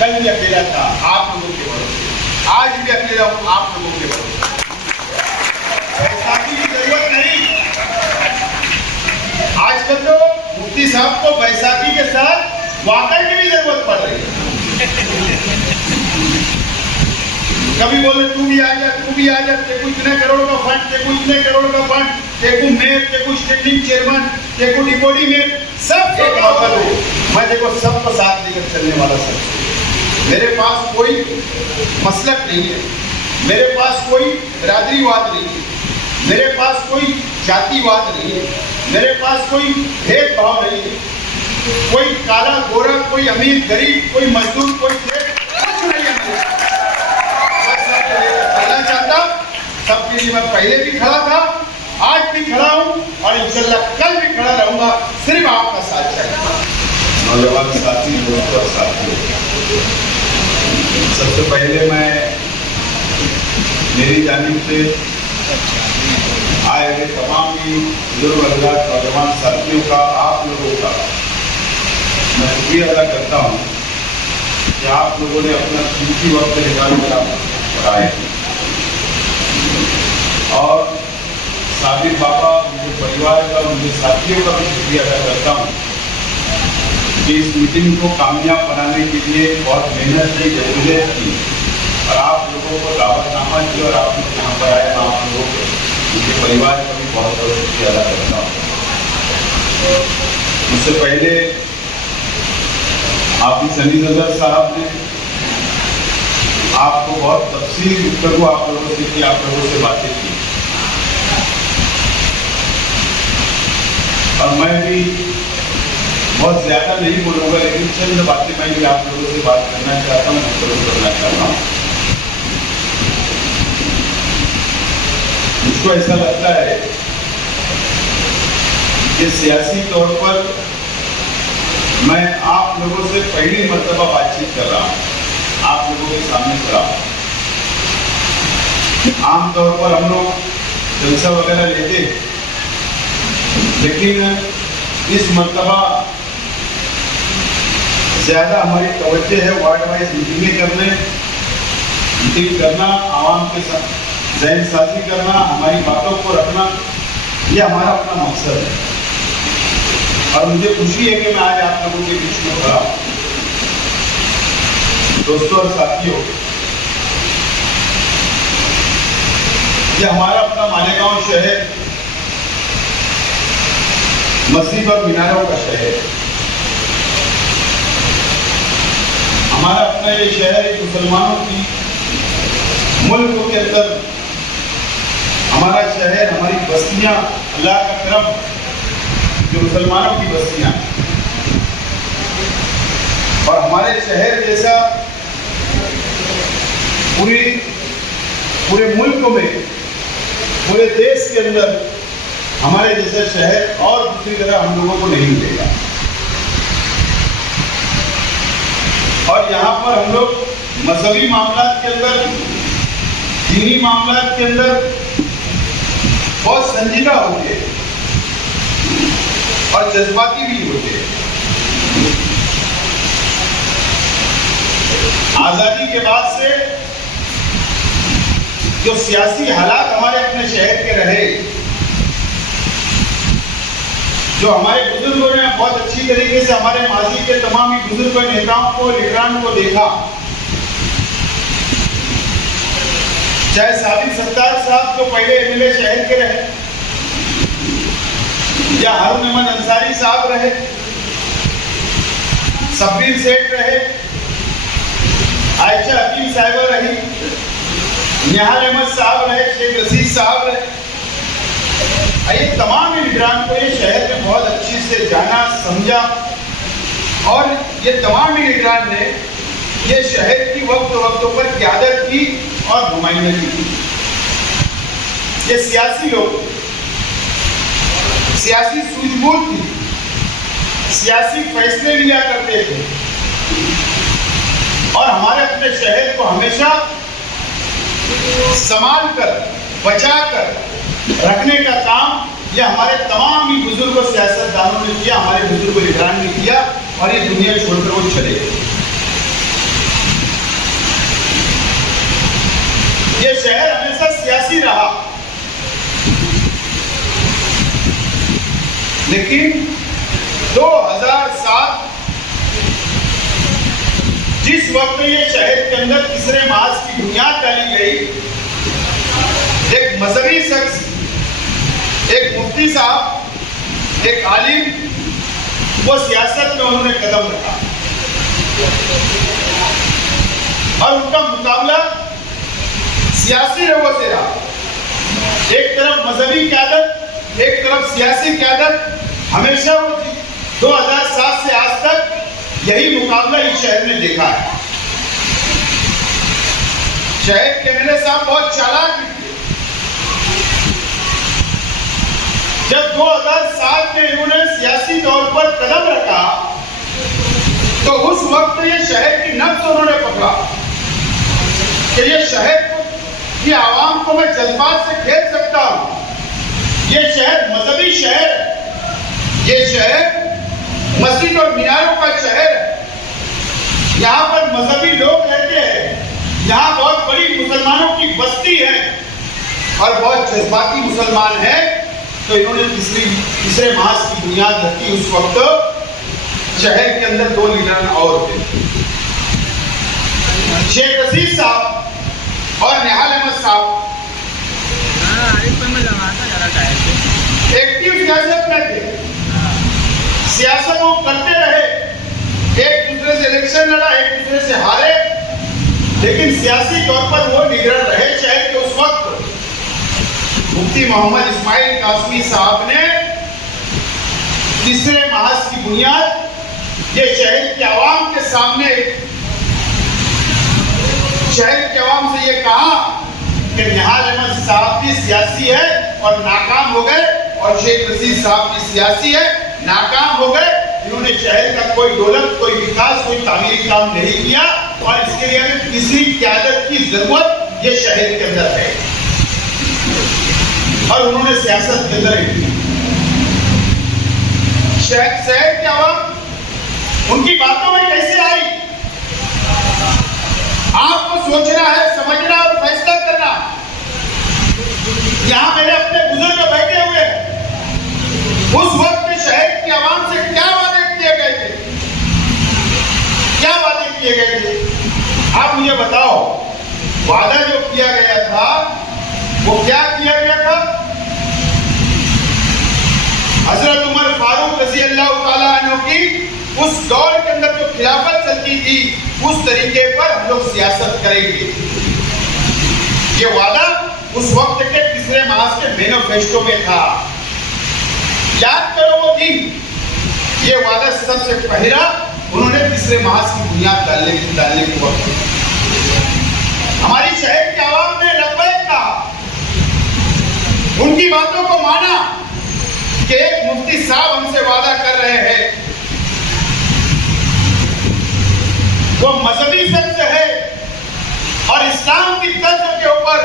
कल भी अकेला था आप लोगों के भरोसे, आज भी अकेला हूं आप लोगों के भरोसे। बैसाखी की जरूरत नहीं। आजकल तो मुफ्ती साहब को बैसाखी के साथ वाकई की भी जरूरत पड़ रही है। कभी बोले तू भी आ जा, तू भी आ जा, तेको इतने करोड़ का फंड, तेको इतने करोड़ का फंड, तेको मेयर, तेको स्टैंडिंग चेयरमैन, तेको डिप्टी मेयर, सब एक मौका दो। मैं देखो सबको साथ लेकर चलने वाला सब। मेरे पास कोई मसलक नहीं है, मेरे पास कोई बिरादरीवाद नहीं है, मेरे पास कोई जातिवाद नहीं है, मेरे पास कोई भेदभाव नहीं है। कोई काला गोरा, कोई अमीर गरीब, कोई मजदूर, कोई सेठ, कुछ नहीं है। सबके लिए मैं पहले भी खड़ा था, आज भी खड़ा हूं और इंशाल्लाह कल भी खड़ा रहूंगा, सिर्फ आपका साथ चाहिए। नौजवान साथी, दोस्तों और साथियों, सबसे पहले मैं मेरी जानिब से आए हुए तमाम ही बुजुर्ग हज़रात, नौजवान साथियों का, आप लोगों का मैं शुक्रिया अदा करता हूँ कि आप लोगों ने अपना कीमती वक्त निकाल कर आप पढ़ाए। और साबिर बाबा, मुझे परिवार का, मुझे साथियों का भी शुक्रिया अदा करता हूँ कि इस मीटिंग को कामयाब बनाने के लिए बहुत मेहनत की, जदोजहद की और आप लोगों को दावतनामा दी और आप लोग यहाँ पर आए। मैं आप लोगों को, मुझे परिवार का भी बहुत बहुत शुक्रिया अदा करता हूँ। उससे पहले हाफिज सनी सदर साहब ने आपको बहुत तफसील गुफ्तगू आप लोगों से की, आप लोगों से बातें की और मैं भी बहुत ज्यादा नहीं बोलूँगा, लेकिन चंद बातें मैं भी आप लोगों से बात करना चाहता हूँ, गुफ्तगू करना चाहता हूँ। मुझको ऐसा लगता है कि सियासी तौर पर मैं आप लोगों से पहली मर्तबा बातचीत कर रहा हूँ, आप लोगों के सामने खड़ा। आमतौर पर हम लोग जलसा वगैरह लेते, लेकिन इस मर्तबा ज्यादा हमारी तवज्जो है वार्ड वाइज मीटिंगें करने, मीटिंग करना, आवाम के साथ ज़हन साजी करना, हमारी बातों को रखना, यह हमारा अपना मकसद है। और मुझे खुशी है कि मैं आज आप लोगों के बीच में खड़ा हूं। दोस्तों और साथियों, यह हमारा अपना मालेगांव शहर मस्जिद और मीनारों का शहर है। हमारा अपना ये शहर एक मुसलमानों की मुल्क के अंदर हमारा शहर, हमारी बस्तियां, अल्लाह का करम, जो मुसलमानों की बस्तियां, और हमारे शहर जैसा पूरे मुल्क में, पूरे देश के अंदर हमारे जैसा शहर और दूसरी तरह हम लोगों को नहीं मिलेगा। और यहाँ पर हम लोग मजहबी मामलात के अंदर, दीनी मामलात के अंदर बहुत संजीदा होते हैं और जज्बाती भी होते हैं। आजादी के बाद से जो सियासी हालात हमारे अपने शहर के रहे, जो हमारे बुजुर्गों ने बहुत अच्छी तरीके से हमारे माजी के तमाम ही बुजुर्ग नेताओं को, लीडरान को देखा, चाहे साबिर सत्तार साहब जो पहले एमएलए शहर के रहे, या हारून अहमद अंसारी साहब रहे, शब्बीर सेठ रहे, आयशा हकीम साहिबा रही, निहाल अहमद साहब रहे, शेख रशीद साहब रहे, ये तमाम लीडरान को ये शहर में बहुत अच्छी से जाना, समझा और ये तमाम लीडरान ने ये शहर की वक्तों पर क़यादत की और नुमाइंदगी की। ये सियासी लोग, सियासी सूझबूझ थी, सियासी फैसले लिया करते थे और हमारे अपने शहर को हमेशा संभाल कर, बचा कर रखने का काम यह हमारे तमाम ही बुजुर्ग सियासतदानों ने किया, हमारे बुजुर्ग लीडरान ने किया और ये दुनिया छोड़कर वो चले गए। लेकिन 2007 जिस वक्त ये शहर के अंदर तीसरे मास की बुनियाद डाली गई, एक मजहबी शख्स, एक मुफ्ती साहब, एक आलिम, वो सियासत में उन्होंने कदम रखा और उनका मुकाबला सियासी लोगों से रहा। एक तरफ मजहबी क़यादत, एक तरफ सियासी क़यादत। हमेशा वो 2007 से आज तक यही मुकाबला इस शहर में देखा है। शहर के एमएलए साहब बहुत चालाक थे। जब 2007 में इन्होंने सियासी तौर पर कदम रखा तो उस वक्त ये शहर की नब्ज उन्होंने पकड़ा कि ये शहर की आवाम को मैं जज्बात से खेल सकता हूं। ये शहर मजहबी शहर है, ये शहर मस्जिद और मीनारों का शहर है। यहाँ पर मजहबी लोग रहते हैं, यहाँ बहुत बड़ी मुसलमानों की बस्ती है और बहुत जज्बाती मुसलमान है। तो इन्होंने तीसरे मास की बुनियाद रखी। उस वक्त शहर के अंदर 2 लीडर और थे, शेख रशीद साहब और निहाल अहमद साहब। एक्टिव सियासत में थे, सियासत वो करते रहे, एक दूसरे से इलेक्शन लड़ा, एक दूसरे से हारे, लेकिन सियासी तौर पर वो लीडर रहे शहर के। उस वक्त मुफ्ती मोहम्मद इस्माइल कासमी साहब ने तीसरे मास की बुनियाद ये शहर के आवाम के सामने, शहर के आवाम से ये कहा कि निहाल अहमद साहब भी सियासी है और नाकाम हो गए, और शेख रशीद साहब भी सियासी है, नाकाम हो गए। इन्होंने शहर का कोई दौलत, कोई विकास, कोई तामीरी काम नहीं किया और इसके लिए हमें तीसरी क़यादत की जरूरत ये शहर के अंदर है। और उन्होंने सियासत के अंदर शहर के आवाम उनकी बातों में कैसे आई, आपको सोचना है, समझना और फैसला करना। यहां मेरे अपने बुजुर्ग बैठे हुए हैं। उस वक्त शहर की आवाम से क्या वादे किए गए थे, क्या वादे किए गए थे? आप मुझे बताओ, वादा जो किया गया था वो क्या किया गया था? हजरत उमर फारूक रज़ी अल्लाह ताला अन्हु की उस दौर के अंदर जो खिलाफत चलती थी, उस तरीके पर हम लोग सियासत करेंगे। ये वादा उस वक्त के तीसरे मास के मैनिफेस्टो में था। याद करो वो दिन, ये वादा सबसे पहला उन्होंने तीसरे मास की बुनियाद डालने के वक्त हमारी शहर के आवाम ने लब्बैक कहा, उनकी बातों को माना कि एक मुफ्ती साहब हमसे वादा कर रहे हैं, वो मजहबी शख्स है और इस्लाम की तर्ज के ऊपर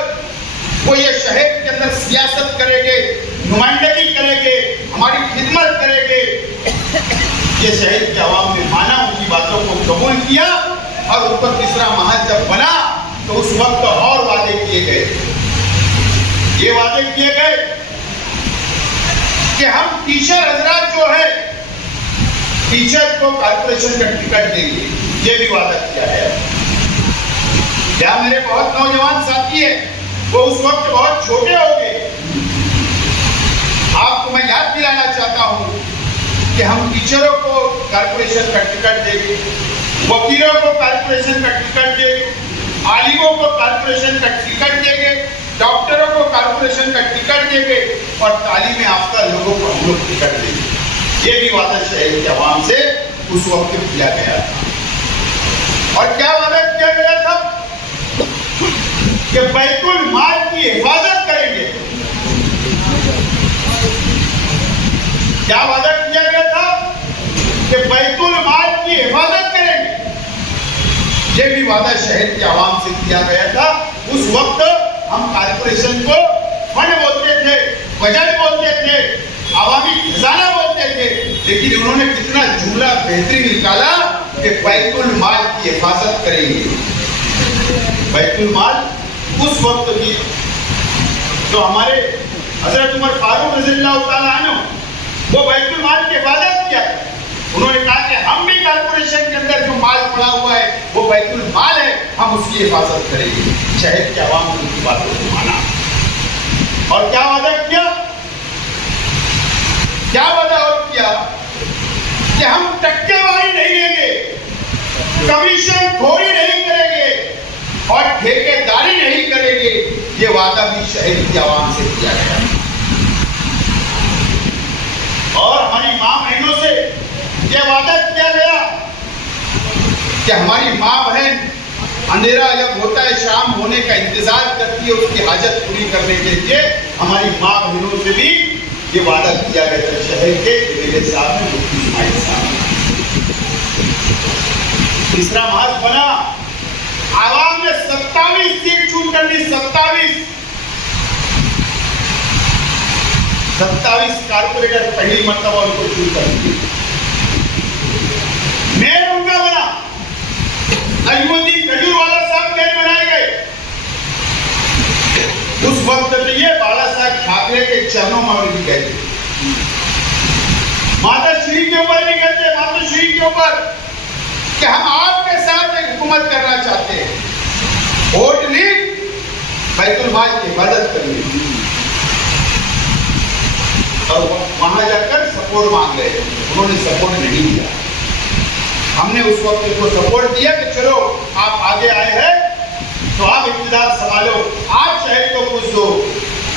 वो ये शहर के अंदर सियासत करेंगे, नुमाइंदगी करेंगे, हमारी खिदमत करेंगे। ये शहर के आवाम ने माना, उनकी बातों को कबूल किया और ऊपर तीसरा महल जब बना तो उस वक्त और वादे किए गए। ये वादे किए गए कि हम टीचर हजरात जो है, टीचर को कॉर्पोरेशन का टिकट देंगे, ये भी वादा किया है। क्या मेरे बहुत नौजवान साथी है, वो उस वक्त बहुत छोटे हो गए। आपको मैं याद दिलाना चाहता हूं कि हम टीचरों को कॉर्पोरेशन का टिकट देंगे, वकीलों को कॉर्पोरेशन का टिकट देंगे, आलिमों को कॉर्पोरेशन का टिकट देंगे, डॉक्टरों को कॉर्पोरेशन का टिकट देंगे और तालीम याफ्ता लोगों को हम लोग टिकट देंगे। ये भी वादा शहर के अवाम से उस वक्त किया गया था। और क्या वादा किया गया था कि बैतुल माल की हिफाजत करेंगे। क्या वादा किया गया था कि बैतुल माल की हिफाजत करेंगे। ये भी वादा शहर के आवाम से किया गया था। उस वक्त हम कॉर्पोरेशन को फंड बोलते थे, बजट बोलते थे, आवामी खजाना बोलते थे, लेकिन उन्होंने कितना जुमला बेहतरीन निकाला कि बैतुल माल की हिफाजत करेंगे। बैतुल माल उस वक्त भी तो हमारे हजरत उमर फारूक रज़ियल्लाहु ताला अन्हु वो बैतुल माल की हिफाजत किया करें। उन्होंने कहा कि हम भी कारपोरेशन के अंदर जो माल पड़ा हुआ है वो बैतुल माल है, हम उसकी हिफाजत करेंगे। शहर के आवाम ने उनकी बातों को माना और क्या वादा किया, क्या वादा और किया कि हम टक्केवारी नहीं लेंगे, कमीशन खोरी नहीं करेंगे और ठेकेदारी नहीं करेंगे। ये वादा भी शहर की आवाम से किया गया और हमारी मां बहनों से यह वादा किया गया कि हमारी मां बहन अंधेरा जब होता है, शाम होने का इंतजार करती है उसकी हाजत पूरी करने के लिए। हमारी मां बहनों से भी ये वादा किया गया था शहर के मेरे साहब ने, मुफ्ती इस्माइल साहब। तीसरा महज बना, आवाम ने 27 सीट चुन कर दी, 27 कारपोरेटर पहली मर्तबा उनको चुन कर दी। मेयर उनका बना, नजमुद्दीन खजूरवाला साहब मेयर बनाए गए। उस वक्त तो ये बाला साहब ठाकरे के चरणों में भी गए, माता श्री के ऊपर भी कहते, माता श्री के ऊपर कि हम आपके साथ एक हुकूमत करना चाहते हैं। वोट ली, बैतुल माल की हिफाजत करनी और वहां जाकर सपोर्ट मांग रहे, उन्होंने सपोर्ट नहीं दिया। हमने उस वक्त को सपोर्ट दिया कि चलो आप आगे आए हैं तो आप इक़्तिदार संभालो, आप शहर को कुछ दो।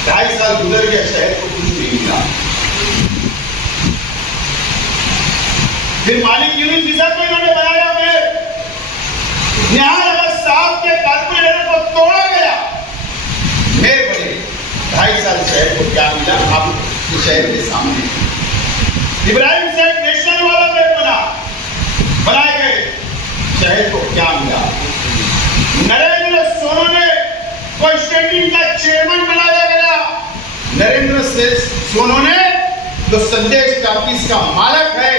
2.5 साल गुजर गया, शहर को कुछ नहीं मिला। फिर मालिक यूनुस ईसा को इन्होंने बनाया मेयर। निहाल अहमद साहब के कारपोरेटर को तोड़ा गया, मेयर बने। 2.5 साल शहर को क्या मिला आप शहर के सामने। इब्राहिम सेठ नेशनल वाला मेयर बनाए गए, शहर को क्या मिला। नरेंद्र सोनोने को स्टेट टीम का चेयरमैन बनाया गया। नरेंद्र सोनोने जो संदेश टॉकीज का मालक है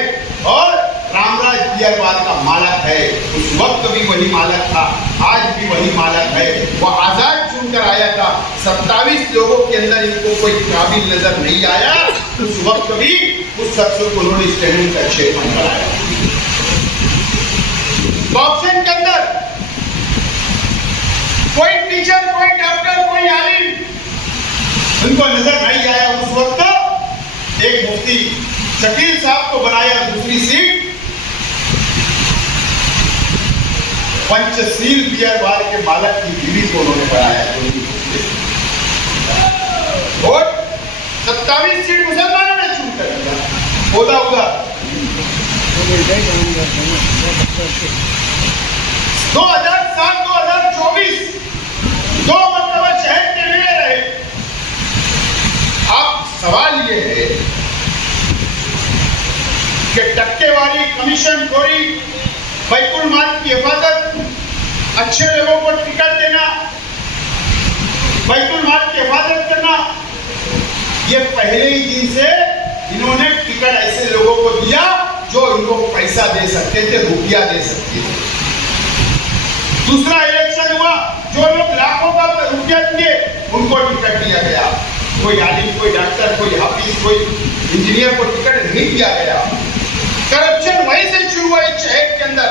और रामराज बियरवाल का मालक है, उस वक्त भी वही मालक था, आज भी वही मालक है। वह आजाद चुनकर आया था, 27 लोगों के अंदर इनको कोई काबिल नजर नहीं आया, उस वक्त भी उस शख्स को उन्होंने स्टेट का चेयरमैन बनाया। ऑप्शन के अंदर कोई टीचर, कोई डॉक्टर, कोई आलिम उनको नजर नहीं आया। उस वक्त एक मुफ्ती शकील साहब को बनाया दूसरी सीट, पंचशील बियरवाल के मालक की बीवी को उन्होंने बनाया। वोट 27 सीट मुसलमानों ने चुन कर दिया। होता होगा 2007-2024 दो मरतबा शहर के लिए रहे। अब सवाल ये है कि टक्केवारी, कमीशन खोरी, बैतुल माल की हिफाजत, अच्छे लोगों को टिकट देना, बैतुल माल की हिफाजत करना, ये पहले ही दिन से इन्होंने टिकट ऐसे लोगों को दिया जो इनको पैसा दे सकते थे, रुपया दे सकते थे। दूसरा इलेक्शन हुआ, जो लोग लाखों का रुपया दिए उनको टिकट दिया गया। कोई आलिम, कोई डॉक्टर, कोई हाफिज, कोई इंजीनियर को टिकट नहीं दिया गया। करप्शन वहीं से शुरू हुआ शहर के अंदर,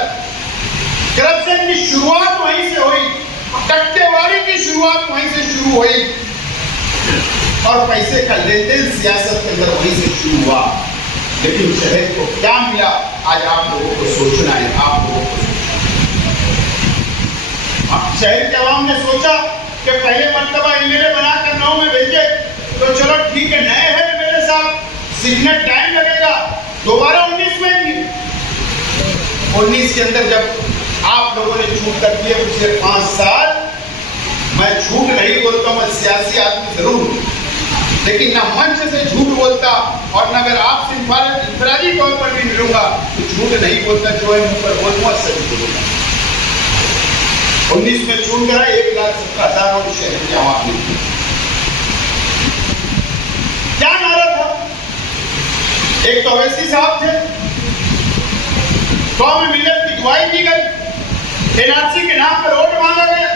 करप्शन की शुरुआत वहीं से हुई, टक्केवारी की शुरुआत वहीं से शुरू हुई और पैसे का लेन देन सियासत के अंदर वहीं से शुरू हुआ। लेकिन शहर को क्या मिला, आज आप लोगों को सोचना है। आप लोगों को शहर के अवाम ने सोचा कि पहले मर्तबा एमएलए बनाकर 9 में भेजे तो चलो ठीक है, नए हैं एमएलए साहब, सीखने टाइम लगेगा, दोबारा 19 में भी। 19 के अंदर जब आप लोगों ने छूट कर दिए पिछले 5 साल, मैं झूठ नहीं बोलता, मैं सियासी आदमी जरूर हूं, लेकिन ना मंच से झूठ बोलता और ना अगर आपसे इंफरादी तौर पर भी मिलूंगा तो झूठ नहीं बोलता, जो है मुंह पर बोलूंगा सच बोलूंगा। 19 में चुन कर 1,70,000 शहर के आवाम ने क्या नारा था। एक तो अवैसी साहब थे, कौम में मिलत की दुआई दी गई, एनआरसी के नाम पर वोट मांगा गया,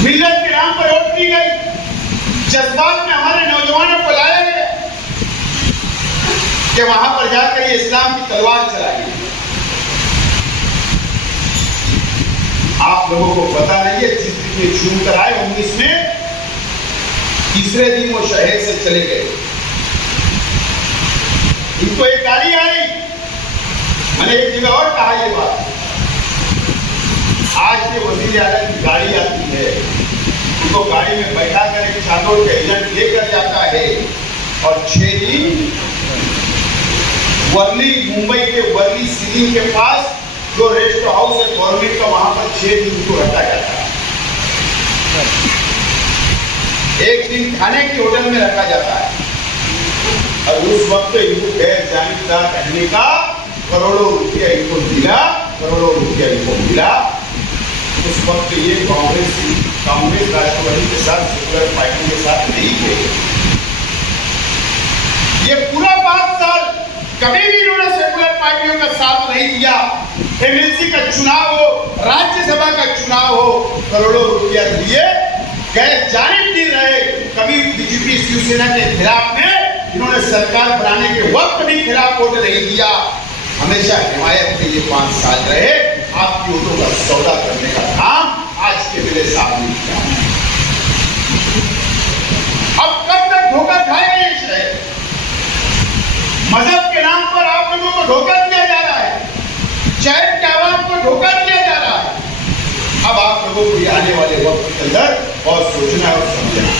मिलत के नाम पर वोट दी गई, जज्बात में हमारे नौजवानों को लाया गया। कि वहां पर जाकर ये इस्लाम की तलवार चलाई। आप लोगों को पता नहीं है, जिस दिन ये छूट कर आए 19 में, तीसरे दिन वो शहर से चले गए। इनको एक गाड़ी आई, मैंने एक जगह और कहा ये बात, आज के वजीर आला की गाड़ी आती है, उनको गाड़ी में बैठा कर एक चादर के एजेंट लेकर जाता है और 6 दिन वर्ली, मुंबई के वर्ली सिटी के पास जो रेस्ट हाउस है गवर्नमेंट का, वहां पर 6 दिन उनको रखा जाता है। एक दिन खाने के होटल में रखा जाता है और उस वक्त इनको गैर जानिबदार कहने का करोड़ों रुपया इनको मिला, करोड़ों रुपया इनको मिला। उस वक्त ये कांग्रेस राष्ट्रवादी के साथ, सेकुलर पार्टी के साथ नहीं थे। ये पूरा 5 साल कभी भी इन्होंने सेकुलर पार्टियों का साथ नहीं दिया। एमएलसी का चुनाव हो, राज्यसभा का चुनाव हो, करोड़ों रुपया दिए, गैर जानिब नहीं रहे। कभी बीजेपी शिवसेना के खिलाफ में इन्होंने सरकार बनाने के वक्त भी खिलाफ वोट नहीं दिया, हमेशा हिमायत के ये 5 साल रहे। आपकी वोटों का सौदा करने का काम आज के मेरे सामने किया। अब कब तक धोखा खाएगा ये शहर? मजहब के नाम पर आप लोगों को धोखा दिया जा रहा है, शहर के आवाम को धोखा दिया जा रहा है। अब आप लोगों को आने वाले वक्त के अंदर और सोचना और समझना।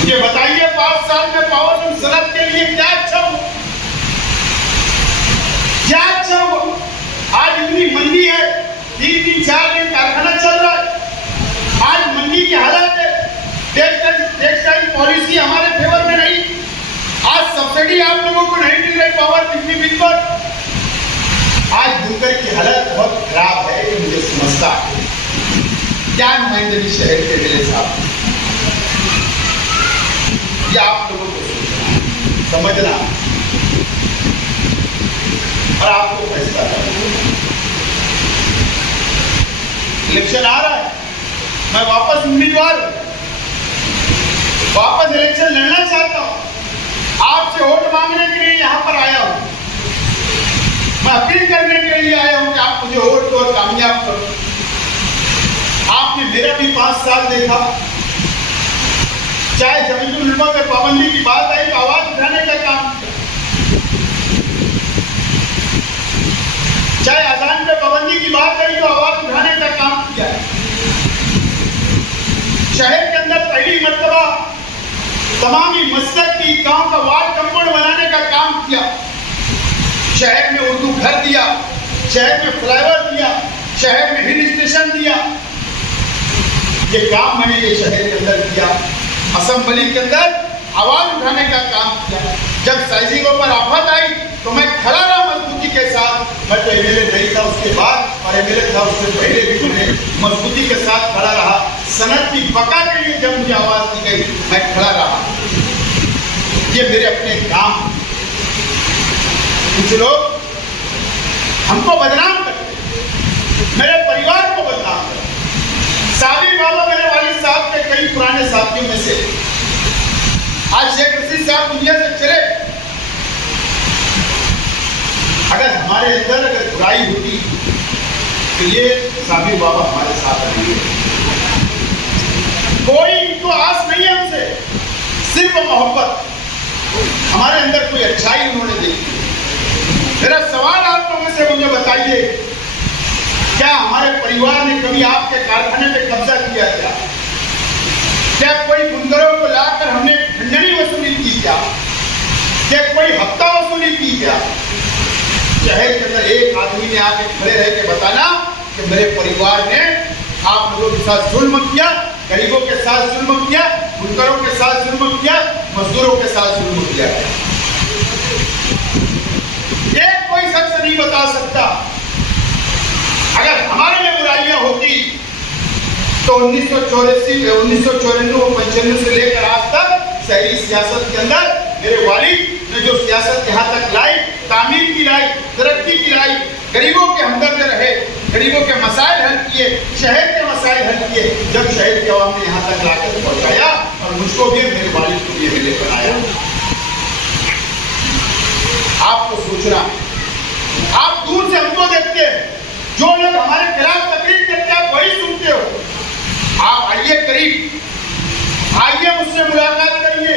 मुझे बताइए 5 साल में पावर लूम सनत के लिए क्या अच्छा हुआ? क्या अच्छा हुआ? आज इतनी मंदी है, 3-3, 4 दिन कारखाना चल रहा है। आज मंदी की हालत है, टेक्सटाइल पॉलिसी हमारे फेवर में नहीं। आज सब्सिडी आप लोगों को नहीं मिल रही पावर बिजली बिल पर। आज बुनकर की हालत बहुत खराब है, ये मुझे समझता है। क्या नुमाइंदगी शहर के मेरे साथ, ये आप लोगों को सोचना, समझना और आपको फैसला करना। इलेक्शन आ रहा है, मैं वापस उम्मीदवार हूं, वापस इलेक्शन लड़ना चाहता हूं, आपसे वोट मांगने के लिए यहां पर आया हूं। मैं अपील करने के लिए आया हूं कि आप मुझे वोट दो और कामयाब करो। आपने मेरा भी 5 साल देखा, चाहे जमीन उलमा पे पाबंदी की बात आई तो आवाज उठाने का काम किया, चाहे अजान पे पाबंदी की बात आई तो आवाज उठाने का काम किया। शहर के अंदर पहली मर्तबा तमामी मस्जिद की गांव का वार्ड कंपाउंड बनाने का काम किया। शहर में उर्दू घर दिया, शहर में फ्लाईओवर दिया, शहर में हिल स्टेशन दिया। ये काम मैंने ये शहर के अंदर किया। असेंबली के अंदर आवाज उठाने का काम किया। जब साइजिंगों पर आफत आई तो मैं खड़ा रहा मजबूती के साथ। मैं तो एमएलए नहीं था उसके बाद, और एमएलए था उससे पहले भी मैंने मजबूती के साथ खड़ा रहा। सनत की बका के लिए जब मुझे आवाज दी गई मैं खड़ा रहा। ये मेरे अपने काम। कुछ लोग हमको बदनाम करते, मेरे परिवार को बदनाम करते। साबिर बाबा मेरे वालिद साहब के कई पुराने साथियों में से, आज शेख रशीद साहब दुनिया से चले। अगर हमारे अंदर अगर बुराई होती तो ये साबिर बाबा हमारे साथ नहीं है। कोई इनको आस नहीं है हमसे, सिर्फ मोहब्बत। हमारे अंदर कोई अच्छाई उन्होंने देखी। मेरा सवाल आप लोगों से, मुझे बताइए, क्या हमारे परिवार ने कभी आपके कारखाने पे कब्जा किया? क्या कोई बुनकरों को लाकर हमने खंडनी वसूली की? क्या कोई हफ्ता वसूली की? शहर के अंदर एक आदमी ने आके खड़े रह के बताना कि मेरे परिवार ने आप लोगों के साथ जुल्म किया, गरीबों के साथ जुल्म किया, बुनकरों के साथ जुल्म किया, मजदूरों के साथ जुल्म किया। एक कोई शख्स नहीं बता सकता। अगर हमारे में बुराइयां होती तो 1994, 95 से लेकर आज तक शहरी सियासत के अंदर मेरे वालिद ने जो सियासत यहाँ तक लाई, तामीर की लाई, तरक्की की लाई, गरीबों के हमदर्द रहे, गरीबों के मसाइल हल किए, शहर के मसाइल हल किए। जब शहर के अवाम ने यहाँ तक लाकर पहुँचाया और मुझको भी, मेरे वालिद को भी एमएलए बनाया। सूचना। आप दूर से हमको देखते हैं, जो लोग हमारे खिलाफ तकरीर करते हैं वही सुनते हो। आप आइए करीब, आइए मुझसे मुलाकात करिए,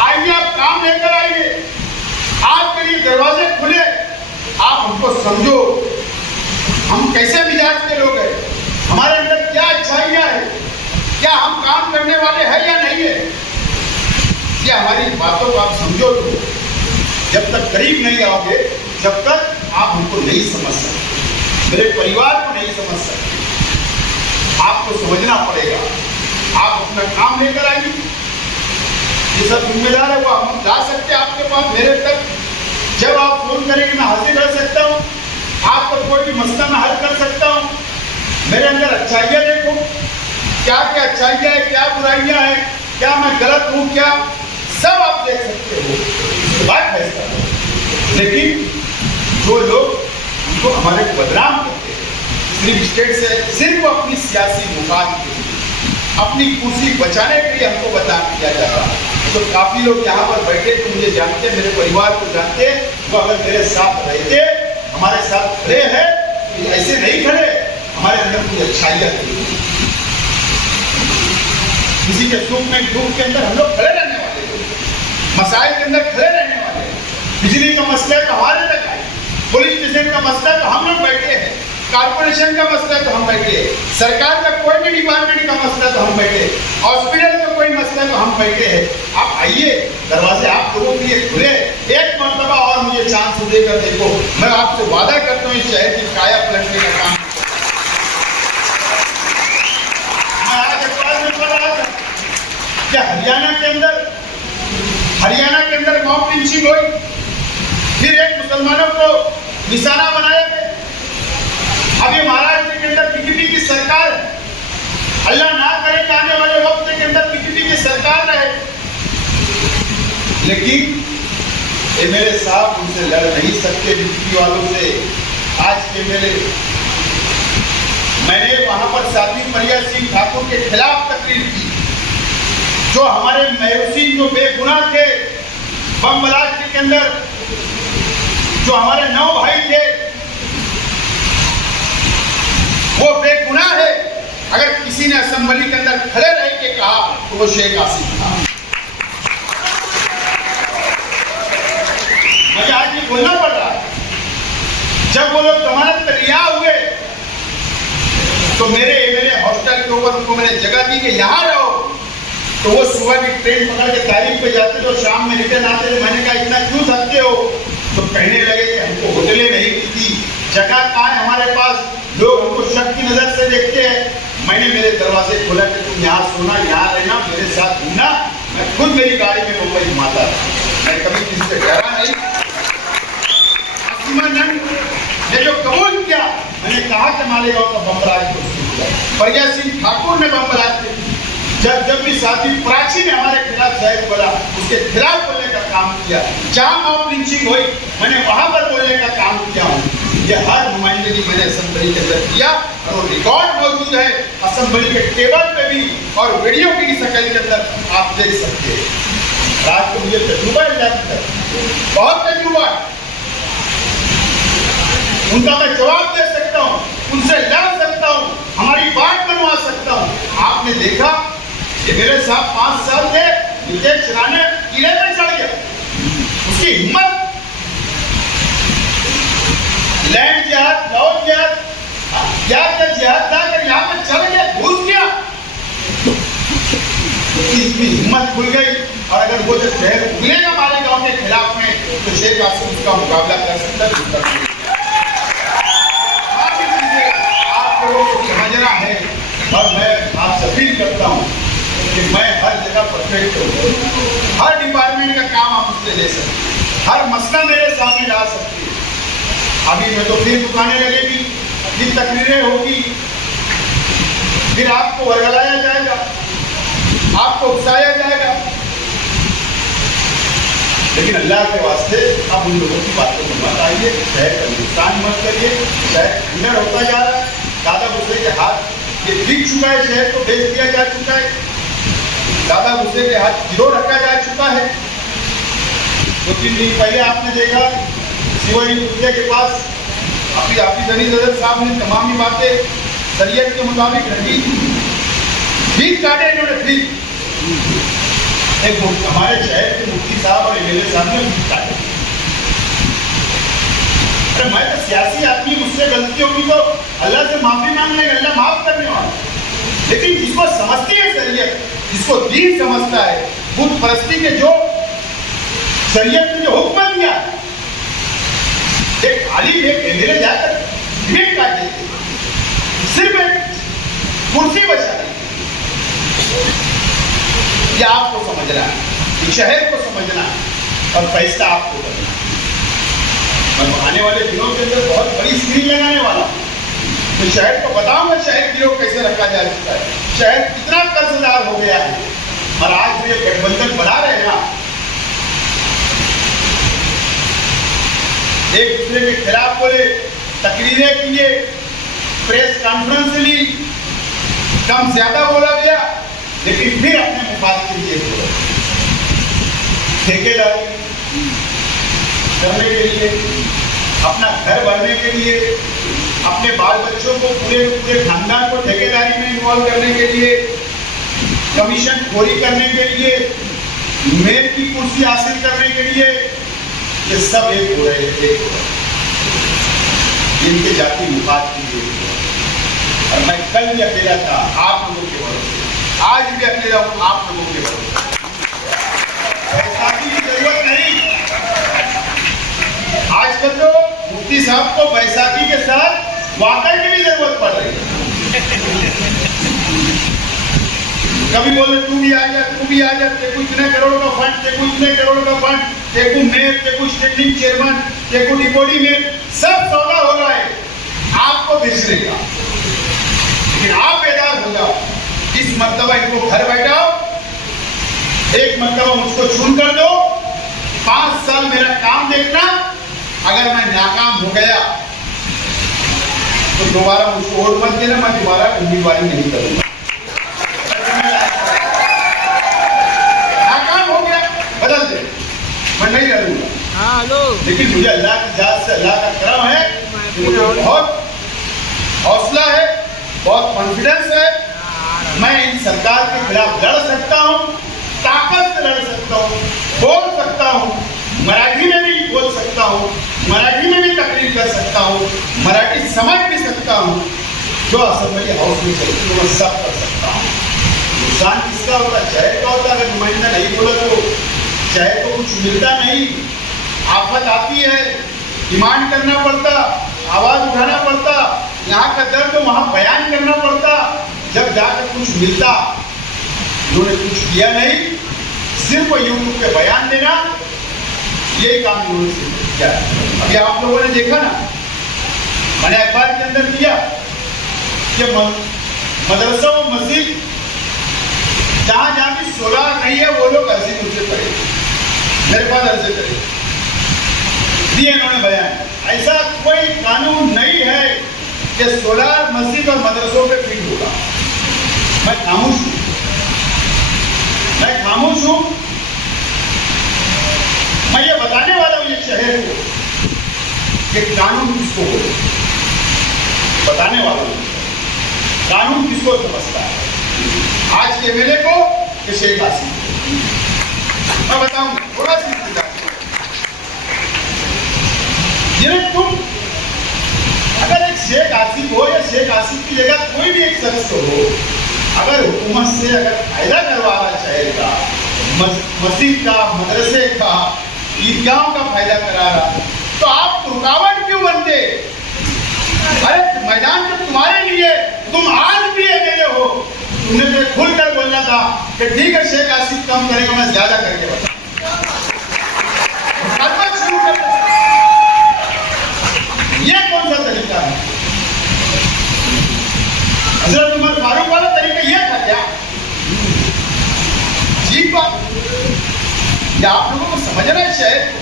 आइए आप काम लेकर आइए, आपके लिए दरवाजे खुले, आप हमको समझो हम कैसे मिजाज के लोग हैं, हमारे अंदर क्या अच्छाइयाँ है, क्या हम काम करने वाले हैं या नहीं है। ये हमारी बातों को आप समझो। तो जब तक करीब नहीं आओगे, जब तक आप हमको नहीं समझ सकते, मेरे परिवार को नहीं समझ सकते। आपको समझना पड़ेगा। आप अपना काम लेकर आइए, ये सब जिम्मेदार है, वो हम जा सकते हैं आपके पास मेरे तक। जब आप फोन करेंगे मैं हाजिर रह सकता हूँ, आपका कोई भी मसला मैं हल कर सकता हूँ। मेरे अंदर अच्छाइयाँ देखो, क्या क्या अच्छाइयाँ है, क्या बुराइयाँ हैं, क्या मैं गलत हूँ, क्या सब आप देख सकते हो, इसके बाद फैसला करो। लेकिन जो लोग उनको हमारे को बदनाम करते हैं, सिर्फ स्टेट से सिर्फ अपनी सियासी मुफाद के लिए, अपनी कुर्सी बचाने के लिए हमको बदनाम किया जा रहा है। तो काफी लोग यहाँ पर बैठे तो मुझे जानते, मेरे परिवार को जानते, वो अगर मेरे साथ रहते, हमारे साथ खड़े हैं, तो ऐसे नहीं खड़े, हमारे अंदर कुछ अच्छाइयाँ थी। किसी के सुख में दुख के अंदर हम लोग खड़े रहने वाले लोग, मसाइल के अंदर खड़े रहने वाले। बिजली का मसला है तो हमारे तक आए, पुलिस स्टेशन का मसला है तो हम लोग बैठे हैं, कारपोरेशन का मसला है तो हम बैठे, सरकार का कोई भी डिपार्टमेंट का मसला है तो हम बैठे, हॉस्पिटल का कोई मसला है तो हम बैठे हैं। आप आइए, दरवाजे आप लोगों के लिए खुले। एक मर्तबा और मुझे चांस देकर देखो, मैं आपसे वादा करता हूँ इस शहर की काया पलटने का काम। मैं आज अखबार में पढ़ रहा था कि हरियाणा के अंदर मॉब लिंचिंग हुई, फिर एक मुसलमानों को निशाना बनाया गया। अभी महाराष्ट्र के अंदर बीजेपी की सरकार है, अल्लाह ना करे कि आने वाले वक्त के अंदर बीजेपी की सरकार रहे, लेकिन एमएलए साहब उनसे लड़ नहीं सकते बीजेपी वालों से। आज के एमएलए, मैंने वहां पर साध्वी प्रिया सिंह ठाकुर के खिलाफ तकरीर की, जो हमारे महसूसिन जो बेगुनाह थे बम ब्लास्ट के अंदर, जो हमारे 9 भाई थे वो बेगुनाह है। अगर किसी ने असेंबली के अंदर खड़े रह के कहा तो वो शेख आसिफ था। मुझे आज ये बोलना पड़ रहा है, जब वो लोग जमानत पर रिहा हुए तो मेरे एमएलए हॉस्टल के ऊपर उनको मैंने जगह दी कि यहाँ रहो, तो वो सुबह की ट्रेन पकड़ के तारीख पे जाते थे और शाम में रिटर्न आते थे। मैंने कहा इतना क्यों थकते हो? तो कहने लगे कि हमको होटलें नहीं मिलती, जगह कहाँ है हमारे पास, लोग हमको शक की नजर से देखते हैं। मैंने मेरे दरवाजे खोला कि तुम यहाँ सोना, यहाँ रहना, मेरे साथ घूमना। मैं खुद मेरी गाड़ी में मुंबई घुमाता था, मैं कभी किसी से डरा नहीं। ने जो कबूल किया, मैंने कहा कि मालेगांव का बम ब्लास्ट को प्रिया सिंह ठाकुर ने बम ब्लास्ट जब भी साथी प्राची ने हमारे खिलाफ जाहिर बोला, उसके खिलाफ बोलने का काम किया। जहां मॉब लिंचिंग हुई मैंने वहां पर बोलने का काम किया हूँ। ये हर नुमाइंदगी मैंने असेंबली के अंदर किया और वो रिकॉर्ड मौजूद है असेंबली के टेबल पे भी और वीडियो की शक्ल के अंदर आप देख सकते हैं। रात को मुझे तजुर्बा है, बहुत तजुर्बा है, उनका मैं जवाब दे सकता हूँ, उनसे लड़ सकता हूँ, हमारी बात बनवा सकता हूँ। आपने देखा कि मेरे साथ 5 साल थे, नीतीश राणे किले में चढ़ गया, उसकी हिम्मत, लैंड जिहाद, लॉ जिहाद, क्या क्या जिहाद था कि यहाँ पे चढ़ गया, घुस गया, इसकी हिम्मत खुल गई। और अगर वो जब शहर खुलेगा मालेगांव के खिलाफ में तो शेख आसिफ उसका मुकाबला कर सकता है। आप लोगों को समझना है और मैं आपसे अपील करता हूँ कि मैं हर जगह परफेक्ट हूँ, हर डिपार्टमेंट का काम आप मुझसे ले सकते हैं, हर मसला मेरे सामने ला सकते हैं। अभी मैं तो फिर दुकानें लगेगी, फिर तकरीरें होगी, फिर आपको वर्गलाया जाएगा, आपको उकसाया जाएगा, लेकिन अल्लाह के वास्ते आप उन लोगों की बातों को मत आइए। शहर का नुकसान मत करिए, शहर खंडर होता जा रहा है, दादा भूसे के हाथ ये बिक चुका है, शहर को बेच दिया जा चुका है, दादा भूसे के हाथ गिरोह रखा जा चुका है। 2-3 दिन पहले आपने देखा सीओई कुत्ते के पास अभी हाफिज अली सदर साहब ने तमाम ही बातें शरीयत के मुताबिक रखी, फीस काटे इन्होंने, फीस एक हमारे शहर के मुफ्ती साहब और एमएलए साहब ने फीस काटे। अरे मैं तो सियासी आदमी, मुझसे गलती होगी तो अल्लाह से माफी मांग लेंगे, अल्लाह माफ करने वाला। लेकिन जिसको समझती है शरीयत, जिसको दीन समझता है, बुत परस्ती के जो शरीयत ने जो हुक्म दिया, एक आलिम एक एमएलए जाकर फीस काट देते, सिर्फ एक कुर्सी बचाने। ये आपको समझना है, शहर को समझना है और फैसला आपको करना है। मैं आने वाले दिनों के अंदर बहुत बड़ी स्क्रीन लगाने वाला हूँ, तो शहर को बताऊंगा शहर की ओर कैसे रखा जा सकता है। शहर कितना कर्जदार हो गया है और आज जो ये गठबंधन बना रहे हैं ना, एक दूसरे के खिलाफ बोले, तकरीरें किए, प्रेस कॉन्फ्रेंस ली, कम ज्यादा बोला गया, लेकिन फिर अपने मुफाद के लिए बोला। ठेकेदारी करने के लिए, अपना घर भरने के लिए, अपने बाल बच्चों को पूरे खानदान को ठेकेदारी में इन्वॉल्व करने के लिए, कमीशन खोरी करने के लिए, मेयर की कुर्सी हासिल करने के लिए, ये सब एक हो रहे हैं, एक हो रहे हैं। इनके जाति मुफाद के लिए। और मैं कल भी अकेला था आप लोगों के भरोसे, आज भी अकेला हूं आप लोगों के भरोसे। बैसाखी की जरूरत नहीं। आजकल तो मुफ्ती साहब को बैसाखी के साथ वाकई की भी जरूरत पड़ रही है। कभी बोले तू भी आ जा, तू भी आ जा, तेको इतने करोड़ का फंड, तेको इतने करोड़ का फंड, तेको मेयर, तेको स्टैंडिंग चेयरमैन, तेको डिप्टी मेयर, सब सौदा हो रहा है आपको बेचने का। लेकिन आप बेदार हो जाओ, इस मर्तबा इनको घर बैठाओ, एक मर्तबा मुझको चुन कर दो, 5 साल मेरा काम देखना, अगर मैं नाकाम हो गया तो दोबारा मुझको वोट मत देना, मैं दोबारा उम्मीदवारी नहीं करूंगा। नाकाम हो गया बदल दे, मैं नहीं लड़ूंगा। लेकिन मुझे अल्लाह की जात से, अल्लाह का करम है कि मुझे बहुत हौसला है, बहुत कॉन्फिडेंस है। मैं इन सरकार के खिलाफ लड़ सकता हूँ, ताकत से लड़ सकता हूँ, बोल सकता हूँ, मराठी में भी बोल सकता हूँ, मराठी में भी तकरीर कर सकता हूँ, मराठी समझ भी सकता हूँ। जो असेंबली हाउस में चलती है वो सब कर सकता हूँ। नुकसान किसका होता है? शहर का होता है। अगर नुमाइंदा नहीं बोला तो शहर को कुछ मिलता नहीं, आफत आती है, डिमांड करना पड़ता, आवाज उठाना पड़ता, यहाँ का दर्द तो वहाँ बयान करना पड़ता, जब जाकर कुछ मिलता। उन्होंने कुछ किया नहीं, सिर्फ यूट्यूब पे बयान देना, यही काम इन्होंने किया। अभी आप लोगों ने देखा ना, मैंने अखबार के अंदर दिया कि मदरसा और मस्जिद जहाँ जहाँ भी सोलार नहीं है वो लोग अर्जी मुझसे करें, मेरे पास अर्जी करें, दिए इन्होंने बयान। ऐसा कोई कानून नहीं है कि सोलार मस्जिद और मदरसों पे फिट होगा। मैं खामोश हूँ, मैं खामोश हूँ। मैं ये बताने वाला हूँ ये शहर को कि कानून किसको बोले, बताने वाला हूँ कानून किसको समझता है। आज के एमएलए को कि शेख आसिफ, मैं बताऊँ थोड़ा सी तुम अगर एक शेख आसिफ हो या शेख आसिफ की जगह कोई भी एक शख्स हो, अगर हुकूमत से अगर फायदा करवा रहा शहर का, मस्जिद का, मदरसे का, ईदगाहों का फायदा करा रहा, तो आप रुकावट क्यों बनते? अरे मैदान तो तुम्हारे लिए, तुम आज भी एमएलए हो, तुमने तो खुल कर बोलना था कि ठीक है शेख आसिफ कम करेगा, मैं ज्यादा करके बताऊं। शुरू कर, ये कौन सा तरीका है? हजरत उमर फारूक वाला तरीका ये था क्या? ठीक बात, क्या आप लोगों को समझना है? शहर को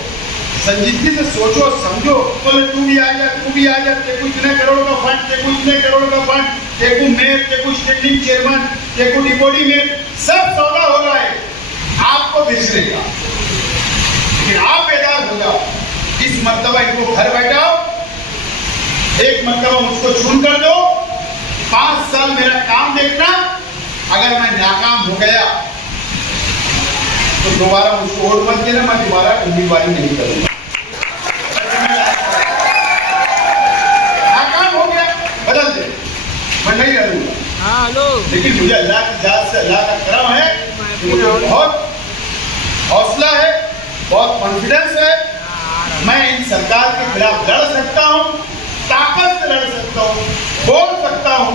संजीदगी से सोचो, समझो। बोले तू भी आ जा, तू भी आ जा, तेको इतने करोड़ का फंड, तेको इतने करोड़ का फंड, तेको मेयर, तेको स्टैंडिंग चेयरमैन, तेको डिप्टी मेयर, सब सौदा हो रहा है आपको बेचने का। लेकिन आप बेदार हो जाओ, इस मर्तबा इनको घर बैठाओ, एक मर्तबा मुझको चुन कर दो, 5 साल मेरा काम देखना, अगर मैं नाकाम हो गया तो दोबारा मुझको वोट मत देना, मैं दोबारा उम्मीदवारी नहीं करूंगा। नाकाम हो गया बदल दे, मैं नहीं लड़ूंगा। लेकिन मुझे अल्लाह की जात से, अल्लाह का करम है, मुझे बहुत हौसला है, बहुत कॉन्फिडेंस है, मैं इन सरकार के खिलाफ लड़ सकता हूँ, ताकत से लड़ सकता हूँ, बोल सकता हूँ,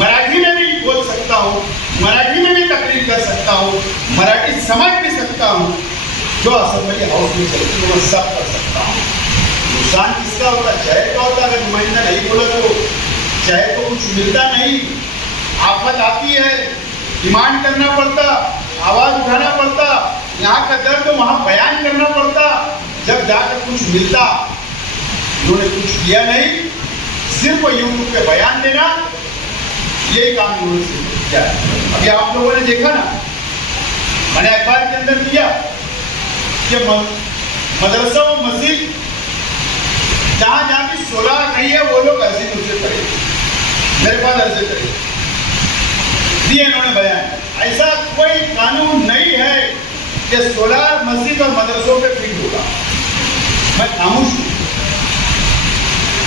मराठी में भी बोल सकता हूँ, मराठी में भी तकरीर कर सकता हूँ, मराठी समझ भी सकता हूँ। जो असेंबली हाउस में चलती है मैं सब कर सकता हूँ। नुकसान किसका होता है? शहर का होता है। अगर नुमाइंदा नहीं बोला तो शहर को कुछ मिलता नहीं, आफत आती है, डिमांड करना पड़ता, आवाज उठाना पड़ता, यहाँ का दर्द तो वहाँ बयान करना पड़ता, जब जाकर कुछ मिलता। उन्होंने कुछ किया नहीं, सिर्फ यूट्यूब पे बयान देना, यही काम उन्होंने किया। अभी आप लोगों ने देखा ना, मैंने अखबार के अंदर दिया कि मदरसा और मस्जिद जहाँ जहाँ भी सोलार नहीं है वो लोग अर्जी मुझसे करेंगे, मेरे पास अर्जी करेंगे, दिए इन्होंने बयान। ऐसा कोई कानून नहीं है कि सोलार मस्जिद और मदरसों पे फिट होगा। मैं खामोश हूँ,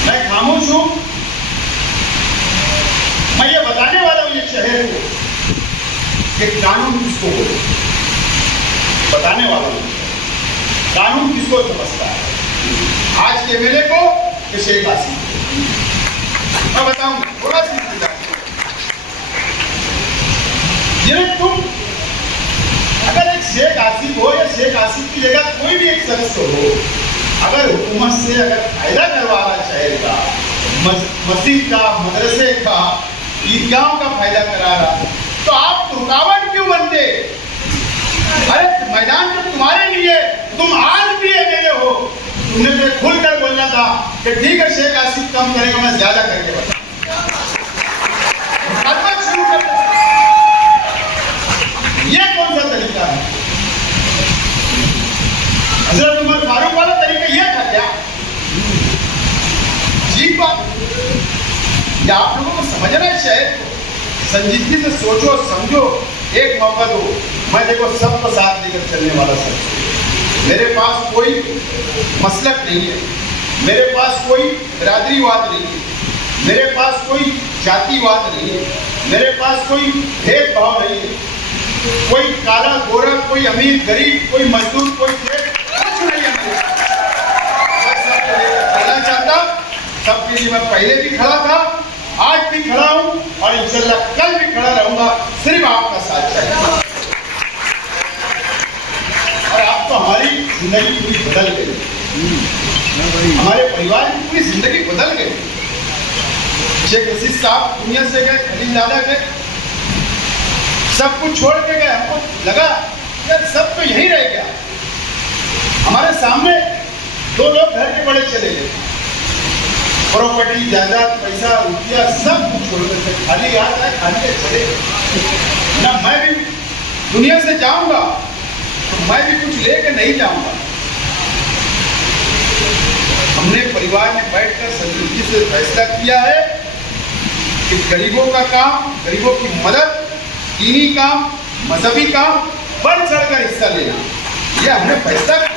मैं खामोश हूँ। मैं ये बताने वाला हूँ ये शहर को कि कानून किसको बोले, बताने वाला हूँ कानून किसको समझता है। आज के एमएलए को कि शेख आसिफ को मैं बताऊंगा थोड़ा सी। तुम अगर एक शेख आसिफ हो या शेख आसिफ की जगह कोई भी एक शख्स हो, अगर हुकूमत से अगर फायदा करवा रहा शहर का, मस्जिद का, मदरसे का, ईदगाहों का फायदा करा रहा, तो आप रुकावट क्यों बनते? अरे मैदान तो तुम्हारे लिए, तुम आज भी एमएलए हो, तुमने तो खुलकर बोलना था कि ठीक है शेख आसिफ कम करेगा, मैं ज्यादा करके बताऊंगा। शुरू कर, ये कौन सा तरीका है? हजरत उमर फारूक वाला तरीका ये था क्या? जी बात, या आप लोगों को समझना है शहर को, संजीदगी से सोचो, समझो, एक मौका दो। मैं देखो सबको साथ लेकर चलने वाला शख्स, मेरे पास कोई मसलक नहीं है, मेरे पास कोई बिरादरीवाद नहीं है, मेरे पास कोई जातिवाद नहीं है, मेरे पास कोई भेदभाव नहीं है, कोई काला गोरा, कोई अमीर गरीब, कोई मजदूर, कोई शेख, कुछ नहीं है। मैं सबको लेकर चलना चाहता, सबके लिए मैं पहले भी खड़ा था, आज भी खड़ा हूं और इंशाल्लाह कल भी खड़ा रहूंगा, सिर्फ आपका साथ चाहिए। और आप तो हमारी जिंदगी पूरी बदल गई, हमारे परिवार की पूरी जिंदगी बदल गई। शेख रशीद साहब दुनिया से गए, खलील दादा गए, सब कुछ छोड़ के गए। हमको लगा यार सब तो यहीं रह गया। हमारे सामने 2 लोग घर के बड़े चले गए, प्रॉपर्टी, जायदाद, पैसा, रुपया सब कुछ छोड़ करके खाली हाथ आए, खाली हाथ चले गए। ना मैं भी दुनिया से जाऊंगा तो मैं भी कुछ लेके नहीं जाऊंगा। हमने परिवार में बैठकर संजीदगी से फैसला किया है कि गरीबों का काम, गरीबों की मदद, दीनी काम, मजहबी काम, बढ़ चढ़कर हिस्सा लेना, ये हमने फैसला किया।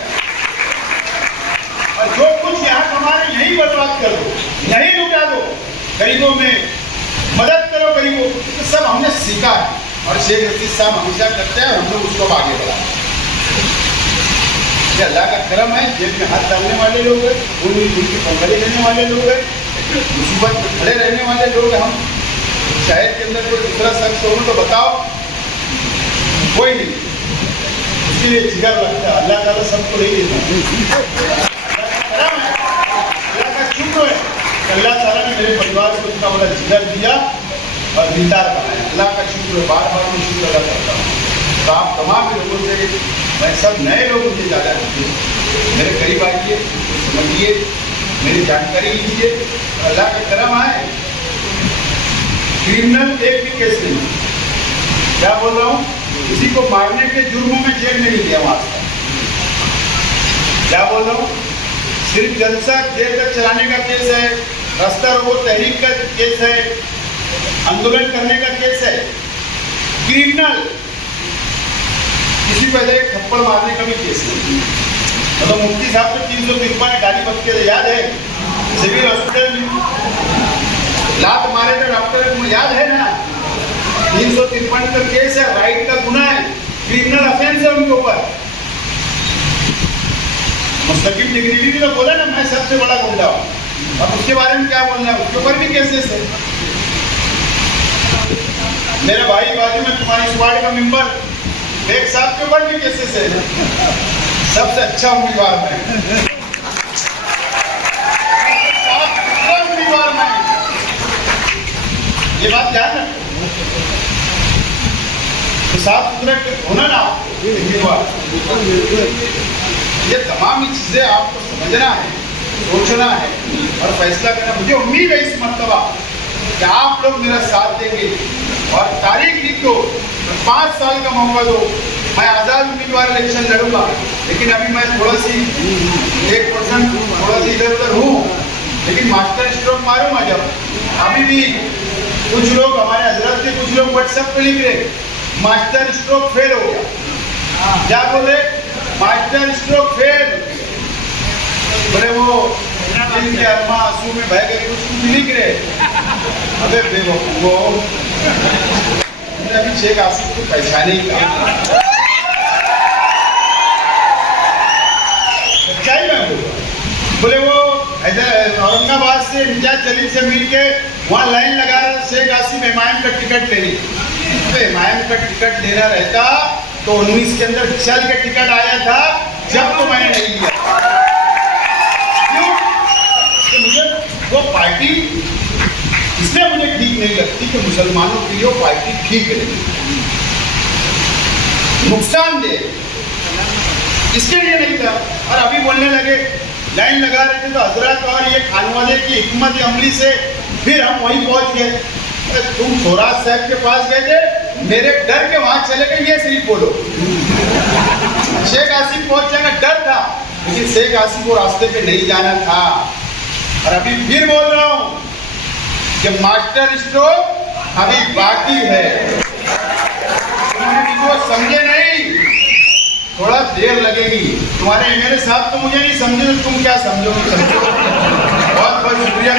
और जो कुछ यहाँ कमाने यहीं बर्बाद कर दो, यहीं लुटा दो, गरीबों में मदद करो, गरीबों, तो सब हमने सीखा है। और शेख रशीद साहब हमेशा करते हैं, हम लोग उसको आगे बढ़ाते हैं। ये अल्लाह का करम है, जेब में हाथ डालने वाले लोग हैं, उनकी पंखड़ी लेने वाले लोग हैं, मुसीबत में खड़े रहने वाले लोग हैं। हम शहर के अंदर कोई दूसरा शख्स हो तो बताओ, कोई नहीं, उसके लिए जिगर लगता है। अल्लाह ताला सबको नहीं देता, अल्लाह का शुक्र है कि अल्लाह ताला ने मेरे परिवार को इतना बड़ा जिगर दिया और दीदार बनाया। अल्लाह का शुक्र है, बार बार मैं शुक्र अदा करता हूँ। तो आप तमाम लोगों से, मैं सब नए लोग मुझे ज़्यादा कीजिए, मेरे करीब आइए, समझिए, मेरी जानकारी लीजिए। अल्लाह का करम आए, क्रिमिनल एक भी केस नहीं, क्या बोल रहा हूँ, किसी को मारने के जुर्मों में जेल नहीं दिया वहां से। क्या बोल रहा हूँ, सिर्फ जलसा देर तक चलाने का केस है, रास्ता रोको तहरीक का केस है, आंदोलन करने का केस है, क्रिमिनल किसी पहले थप्पड़ मारने का भी केस है। मतलब मुफ्ती साहब को 353 गाली बच के याद है, सिविल हॉस्पिटल में लात मारे थे डॉक्टर को, याद है ना? 353 का केस है, राइट का गुना है, क्रिमिनल ऑफेंस है उनके ऊपर। मुस्तकिम डिग्री भी तो बोला ना मैं सबसे बड़ा गुंडा हूँ, अब उसके बारे में क्या बोलना है? उसके ऊपर भी केसेस है। मेरे भाई बाजू में तुम्हारी स्क्वाड का मेंबर एक साहब के ऊपर भी केसेस है। सबसे अच्छा उम्मीदवार मैं, उम्मीदवार मैं, ये बात ध्यान रखो। तो साफ सुथरा होना ना उम्मीदवार, ये तमाम चीजें आपको समझना है, सोचना है और फैसला करना। मुझे उम्मीद है इस मर्तबा कि आप लोग मेरा साथ देंगे और तारीख लिख दो, 5 साल का मौका दो। मैं आज़ाद उम्मीदवार इलेक्शन लड़ूंगा, लेकिन अभी मैं थोड़ा सी 1% थोड़ा सी इधर उधर हूँ, लेकिन मास्टर स्ट्रोक मारूंगा जब। अभी भी कुछ लोग हमारे हजरत के कुछ लोग व्हाट्सएप पे लिख रहे मास्टर स्ट्रोक फेल हो गया। क्या बोले? Master stroke fail. बोले वो इनके अम्मा आंसू में बह गए, कुछ लिख रहे। अबे बेवकूफ, वो अभी शेख आसिफ को पहचाने ही का सच्चाई में बोले वो औरंगाबाद से निजात जलील से मिल के वहाँ लाइन लगा रहा शेख आसिफ एमआईएम का टिकट लेने। एमआईएम का टिकट लेना रहता तो 19 के अंदर चल के टिकट आया था, जब तो मैंने नहीं लिया। क्यों? तो मुझे वो पार्टी इसलिए मुझे ठीक नहीं लगती कि मुसलमानों के लिए वो पार्टी ठीक नहीं, नुकसानदेह, इसके लिए नहीं था। और अभी बोलने लगे लाइन लगा रहे थे तो हजरत और ये खानवादे की हिकमत अमली से फिर हम वहीं पहुंच गए। तुम स्वराज साहब के पास गए थे, मेरे डर के वहां चले गए, ये सिर्फ बोलो। शेख आसिफ पहुंचने का डर था, लेकिन शेख आसिफ को रास्ते पे नहीं जाना था। और अभी फिर बोल रहा हूं कि मास्टर स्ट्रोक अभी बाकी है। तुम समझे नहीं, थोड़ा देर लगेगी। तुम्हारे एमएलए साहब तो मुझे नहीं समझे, तो तुम क्या समझोगे? बहुत बहुत शुक्रिया।